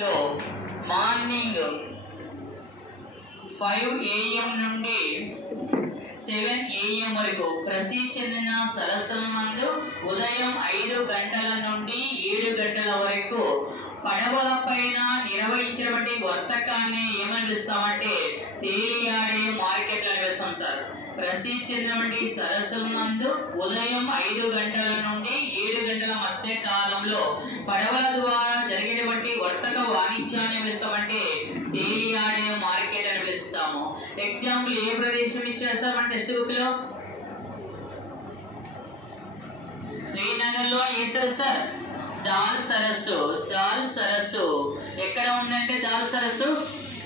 లో morning 5 AM నుండి 7 AM వరకు ప్రసిద్ధి చెందిన సరస్సుల నందు ఉదయం 5 గంటల నుండి 7 గంటల వరకు పడవల పైన నిర్వహించినటువంటి వర్తకాన్ని ఏమని పిలుస్తామంటే తేలియాడే మార్కెట్లు అని పిలుస్తాం సార్. ప్రసిద్ధి చెందినటువంటి సరస్సుల నందు ఉదయం 5 గంటల నుండి 7 గంటల మధ్య కాలంలో పడవల ద్వారా జరిగినటువంటి వర్తక వాణిజ్యాన్ని పిలుస్తామంటే తేలియాడే మార్కెట్ అని పిలుస్తాము. ఎగ్జాంపుల్ ఏ ప్రదేశం ఇచ్చారు సార్ మన టెక్స్ట్ బుక్ లో? శ్రీనగర్ లో ఏ సార్? దాల్ సరస్సు. దాల్ సరస్సు ఎక్కడ ఉందంటే దాల్ సరస్సు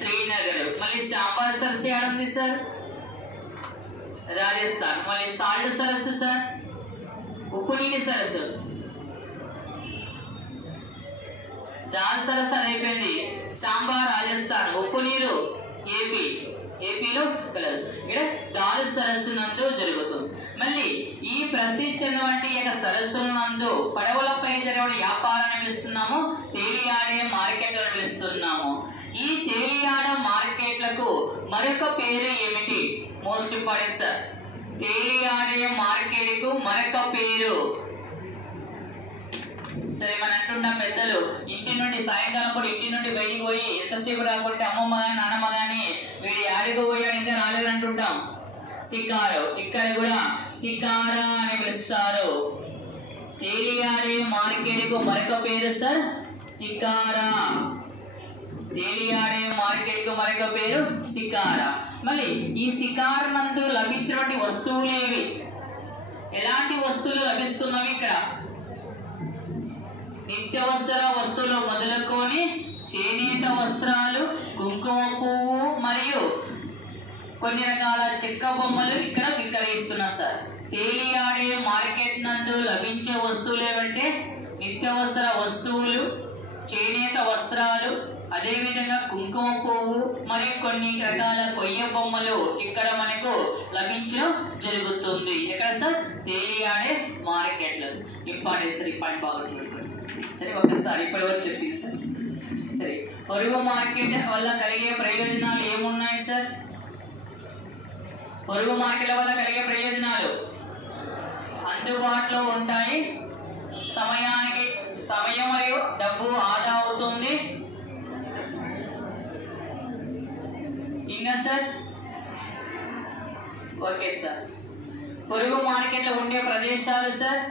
శ్రీనగర్. మళ్ళీ సాంబార్ సరస్సు ఎక్కడ ఉంది సార్? రాజస్థాన్. మళ్ళీ సాల్ట్ సరస్సు సార్ ఉప్పు నీటి సరస్సు. దాల్ సరస్సు అది అయిపోయింది. సాంబార్ రాజస్థాన్, ఉప్పు నీరు ఏపీలో కలదు. ఇక్కడ దాల్ సరస్సు నందు జరుగుతుంది. మళ్ళీ ఈ ప్రసిద్ధి చెందినటువంటి సరస్సుల నందు పడవలపై జరిగే వ్యాపారాన్ని పిలుస్తున్నాము తేలియాడే మార్కెట్ అని పిలుస్తున్నాము. ఈ తేలియాడే మార్కెట్లకు మరొక పేరు ఏమిటి? Most important sir. తేలియాడే మార్కెట్ కు మరొక పేరు సరే మన అంటున్నా పెద్దలు ఇంటి నుండి సాయంకాలం కూడా ఇంటి నుండి బయటికి పోయి ఎంతసేపు రాకుంటే అమ్మమ్మ గాని నాన్నమ్మ గాని వీడి ఆడికి పోయాడు ఇంకా రాలేదంటుంటాం. సికారు. ఇక్కడ కూడా సికారా అని పిలుస్తారు. తేలియాడే మార్కెట్ కు మరొక పేరు సార్ సికారా. తేలియాడే మార్కెట్ కు మరొక పేరు సికారా. మళ్ళీ ఈ సికార్ నందు లభించినటువంటి వస్తువులు ఏవి? ఎలాంటి వస్తువులు లభిస్తున్నవి ఇక్కడ? నిత్యవసర వస్తువులు మొదలుకొని చేనేత వస్త్రాలు, కుంకుమ పువ్వు మరియు కొన్ని రకాల చెక్క బొమ్మలు ఇక్కడ విక్రయిస్తున్నారు సార్. తేలియాడే మార్కెట్ నందు లభించే వస్తువులు ఏమంటే నిత్యవసర వస్తువులు, చేనేత వస్త్రాలు, అదేవిధంగా కుంకుమ పువ్వు మరియు కొన్ని రకాల కొయ్య బొమ్మలు ఇక్కడ మనకు లభించడం జరుగుతుంది. ఎక్కడ సార్? తేలియాడే మార్కెట్లు. Important sir. ఈ పాయింట్ బాగా సరే ఒకసారి ఇప్పటి వరకు చెప్పింది సార్. సరే పొరుగు మార్కెట్ వల్ల కలిగే ప్రయోజనాలు ఏమున్నాయి సార్? పొరుగు మార్కెట్ల వల్ల కలిగే ప్రయోజనాలు అందుబాటులో ఉంటాయి, సమయం మరియు డబ్బు ఆదా అవుతుంది. ఇంకా సార్ ఓకే సార్. పొరుగు మార్కెట్లో ఉండే ప్రదేశాలు సార్